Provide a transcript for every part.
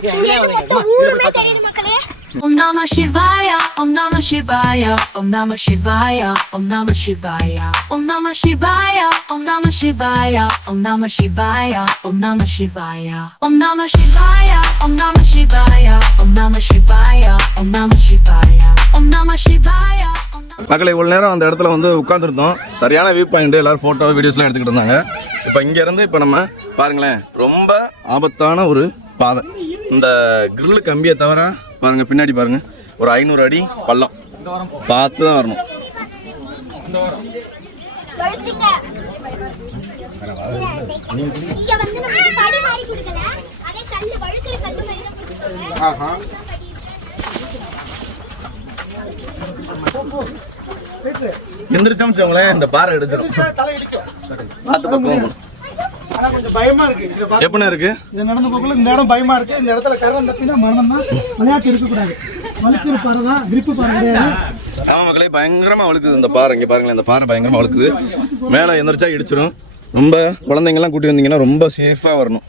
இங்க இருந்து மொத்தம் ஊருமே தெரியுது மக்களே. Om Namah Shivaya, Om Namah Shivaya, Om Namah Shivaya, Om Namah Shivaya, Om Namah Shivaya, Om Namah Shivaya, Om Namah Shivaya, Om Namah Shivaya, Om Namah Shivaya, Om Namah Shivaya, Om Namah Shivaya, Om Namah Shivaya, Om Namah Shivaya. மக்களை இவ்வளோ நேரம் அந்த இடத்துல வந்து உட்காந்துருந்தோம். சரியான view point, எல்லோரும் photo வீடியோஸ்லாம் எடுத்துக்கிட்டு இருந்தாங்க. இப்போ இங்கேருந்து இப்போ நம்ம பாருங்களேன், ரொம்ப ஆபத்தான ஒரு பாதை. இந்த கிரில் கம்பியை தவிர பாருங்கள், பின்னாடி பாருங்கள், ஒரு 500 அடி பள்ளம். பார்த்து தான் வரணும். வழுத்துங்க. இங்க வந்து நமக்கு படி மாதிரி கொடுக்கல, அதே கல்லு வழுக்குற கல்லு மாதிரி தான் கொடுத்துருக்காங்க. எந்திரிச்சோம் வச்சுக்கோங்களேன், இந்த பாறை அடிச்சிடும். பார்த்து பக்கம் ஆனால் கொஞ்சம் பயமாக இருக்குது. இதை பார்த்து எப்படின்னா இருக்குது இது நடந்து போகல, இந்த இடம் பயமாக இருக்குது. இந்த இடத்துல கரை தப்பினா மரணம் தான். விளையாட்டு இருக்கக்கூடாது. வழுக்கிற பாறை தான், கிரிப்பு பாறை கிடையாது. ஆமாம் மக்களே, பயங்கரமாக வழுக்குது இந்த பாறை. இங்கே பாருங்களேன், இந்த பாறை பயங்கரமாக வழுக்குது. மேலே எந்திரிச்சா இடிச்சிடும். ரொம்ப குழந்தைங்கள்லாம் கூட்டி வந்தீங்கன்னா ரொம்ப சேஃபாக வரணும்.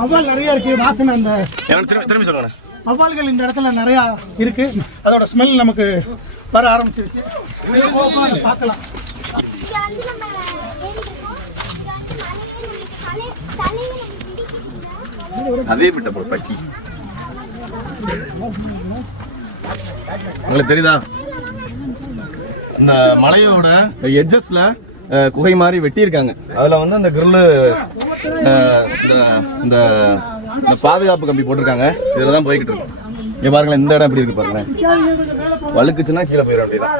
வவ்வால் நிறைய இருக்குது. வாசனை அந்த எனக்கு திரும்பி சொல்லுங்கண்ணே. வவ்வால்கள் இந்த இடத்துல நிறையா இருக்குது. அதோட ஸ்மெல் நமக்கு வர ஆரம்பிச்சிருச்சு. பார்க்கலாம். இங்க வந்து நம்ம ஏறி இருக்கோம். இங்க வந்து தலையில நமக்கு இடிக்குதுங்க. அதே விட்ட போற பக்கி உங்களுக்கு தெரியுதா? இந்த மலையோட எட்ஜஸ்ல குகை மாதிரி வெட்டியிருக்காங்க. அதில் வந்து அந்த கிரில்லு இந்த பாதுகாப்பு கம்பி போட்டிருக்காங்க. இதில் தான் போய்கிட்டு இருக்கோம். இங்கே பாருங்களேன், இந்த இடம் எப்படி இருக்கு பாருங்களேன். வழுக்குச்சுன்னா கீழே போயிடும். அப்படிதான்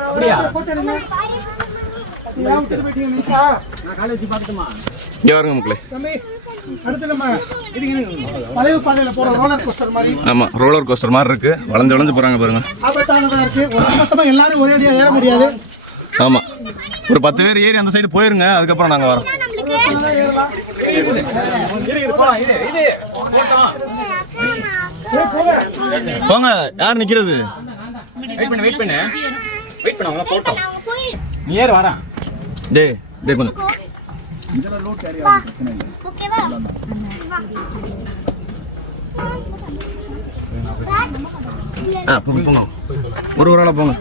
இங்கே பாருங்க மக்களே. அடுத்து நம்ம வளைவு பாதையில போற ரோலர் கோஸ்டர் மாதிரி. ஆமா, ரோலர் கோஸ்டர் மாதிரி இருக்கு. வளைஞ்சு வளைஞ்சு போறாங்க பாருங்க. ஆபத்தானதா இருக்கு. மொத்தமா எல்லாரும் ஒரே அடியா ஏற முடியாது. ஆமா, ஒரு 10 பேர் ஏறி அந்த சைடு போயிருங்க, அதுக்கப்புறம் நாங்க வரோம். போங்க. யார் நிக்கிறது? நீ ஏறு வரா. டேய் டேய் கொஞ்சம் ஓகேவா? போங்க. ஒரு ஆளா போங்க.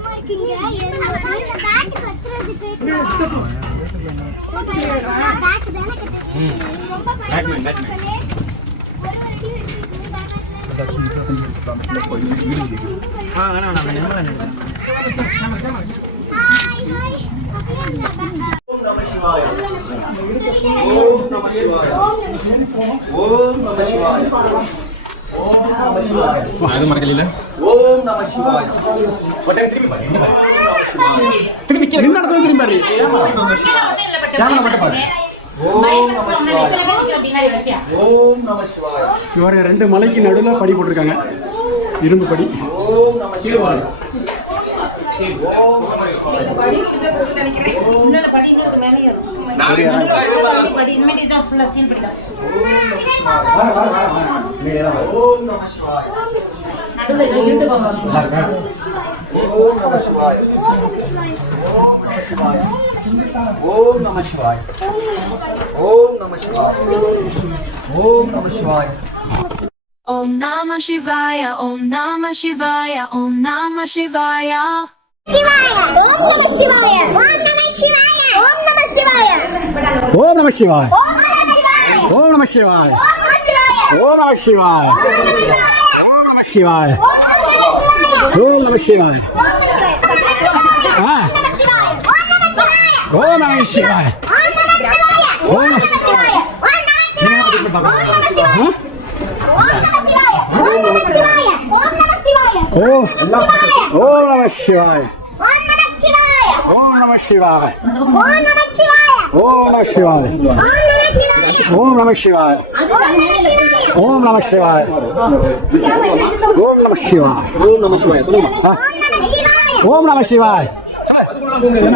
அது மறக்கல. இவர 2 மலைக்கு நடுவில் படி போட்டிருக்காங்க. இரும்பு படி. Om Namah Shivaya, Om Namah Shivaya, Om Namah Shivaya. ஓம் நம சிவாய. ஓம் நம சிவாய. ஓம் நம சிவாய. ஓம் நம சிவாய. ஓம் நம சிவாய. ஓம் நம சிவாய. ஓம் நம சிவாய. ஓம் நம சிவாய. ஓம் நம சிவாய. ஓம் நம சிவாய. ஓம் நம சிவாய. ஓம் நம சிவாய. சொல்லுங்க. ஓம் நம சிவாய.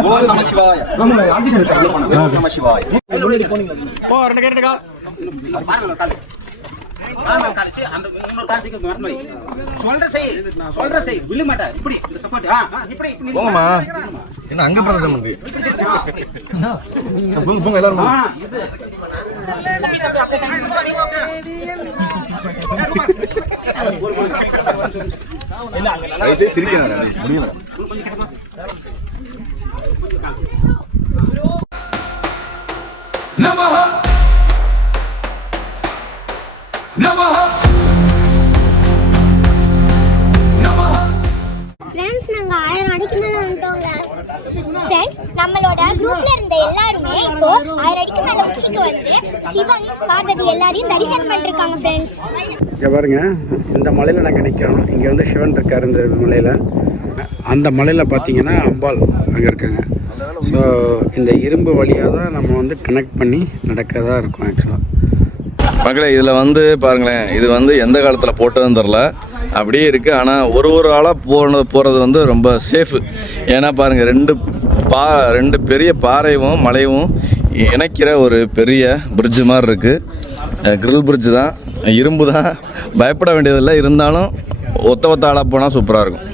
ஓம் நம சிவாய. ஓம் நம சிவாய. போ 2 கை 2 கால். போங்கம்மா என்ன அங்கே பிரதேசம் உண்டு போங்க போங்க எல்லாரும் சிரிக்கிறாங்க முடியல ஃப்ரெண்ட்ஸ் நாங்கள் 1000 அடிக்கு மேலே வந்துட்டோங்க. ஃப்ரெண்ட்ஸ் நம்மளோட குரூப்ல இருந்த எல்லாருமே இப்போ 1000 அடிக்கு மேலே உச்சிக்கு வந்து சிவன் பார்வதி எல்லாரையும் தரிசனம் பண்ணிருக்காங்க. ஃப்ரெண்ட்ஸ் இங்கே பாருங்க, இந்த மலையில் நாங்கள் நிற்கிறோம். இங்கே வந்து சிவன் இருக்கார் இந்த மலையில். அந்த மலையில் பார்த்தீங்கன்னா அம்பாள் அங்கே இருக்காங்க. ஸோ இந்த இரும்பு வழியாக தான் நம்ம வந்து கனெக்ட் பண்ணி நடக்கதா இருக்கும் ஆக்சுவலாக. மக்களே இதில் வந்து பாருங்களேன், இது வந்து எந்த காலத்தில் போட்டதுன்னு தெரில, அப்படியே இருக்குது. ஆனால் ஒரு ஆளாக போகிறது வந்து ரொம்ப சேஃபு. ஏன்னா பாருங்கள், ரெண்டு பெரிய பாறையும் மலையும் இணைக்கிற ஒரு பெரிய பிரிட்ஜு மாதிரி இருக்குது. கிரில் பிரிட்ஜு தான், இரும்பு தான், பயப்பட வேண்டியதில்லை. இருந்தாலும் ஒத்த ஆளாக போனால் சூப்பராக இருக்கும்.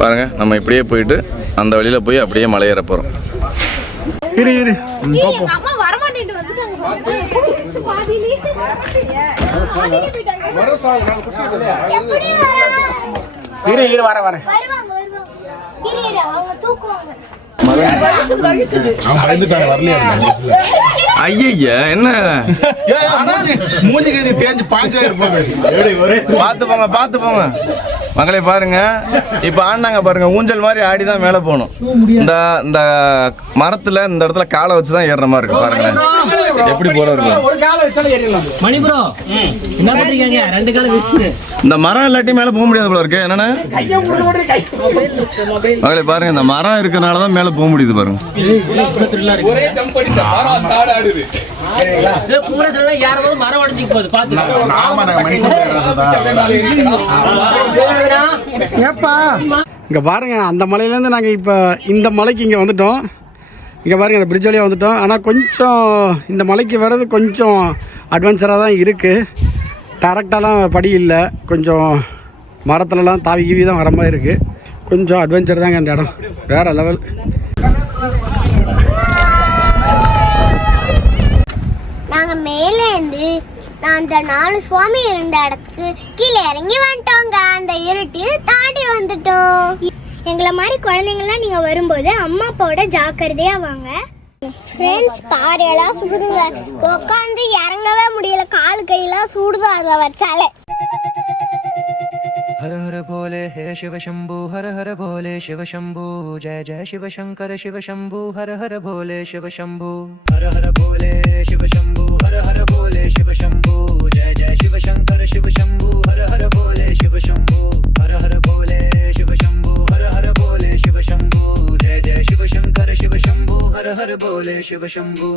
பாருங்க, நம்ம இப்படியே போயிட்டு அந்த வழியில் போய் அப்படியே மலையேற போகிறோம். ஐயா என்ன மூஞ்சி கறி தேஞ்சு பார்த்து போங்க மகளே. பாருங்க, இப்போ ஆடினாங்க பாருங்க, ஊஞ்சல் மாதிரி ஆடி தான் மேலே போகணும். இந்த மரத்தில் இந்த இடத்துல காலை வச்சு தான் ஏறுற மாதிரி இருக்கு. பாருங்களேன் எப்படி போற இருக்கு. இந்த மரம் இல்லாட்டி மேலே போக முடியாது போல இருக்கு. என்னன்னா மகளே பாருங்க, இந்த மரம் இருக்கனால தான் மேலே போக முடியுது. பாருங்க இங்கே பாருங்க, அந்த மலையிலேருந்து நாங்கள் இப்போ இந்த மலைக்கு இங்கே வந்துட்டோம். இங்கே பாருங்க, இந்த பிரிட்ஜ் வழியாக வந்துட்டோம். ஆனால் கொஞ்சம் இந்த மலைக்கு வர்றது கொஞ்சம் அட்வென்ச்சராக தான் இருக்குது. டேரெக்டாலாம் படி இல்லை, கொஞ்சம் மரத்துலலாம் தாவி கீவி தான் வர மாதிரி இருக்குது. கொஞ்சம் அட்வென்ச்சர் தாங்க இந்த இடம், வேறு லெவல். நாங்கள் மேலேருந்து அந்த 4 சுவாமி இருந்த இடத்துக்கு கீழே இறங்கி வந்துட்டோங்க. அந்த இருட்டில் தாண்டி வந்துட்டோம். எங்களை மாதிரி குழந்தைங்களாம் நீங்கள் வரும்போது அம்மா அப்பாவோட ஜாக்கிரதையாக வாங்க. ஃப்ரெண்ட்ஸ், பாறையெல்லாம் சுடுதுங்க. உட்காந்து இறங்கவே முடியல, கால் கையெல்லாம் சுடுது அதில் வச்சாலே. हर हर भोले हे शिव शंभु, हर हर भोले शिव शंभु, जय जय शिव शंकर शिव शंभु, हर हर भोले शिव शंभु, हर हर भोले शिव शंभु, हर हर भोले शिव शंभु, जय जय शिव शंकर शिव शंभु, हर हर भोले शिव शंभु, हर हर भोले शिव शंभु, हर हर भोले शिव शंभु, जय जय शिव शंकर शिव शंभु, हर हर भोले शिव शंभु.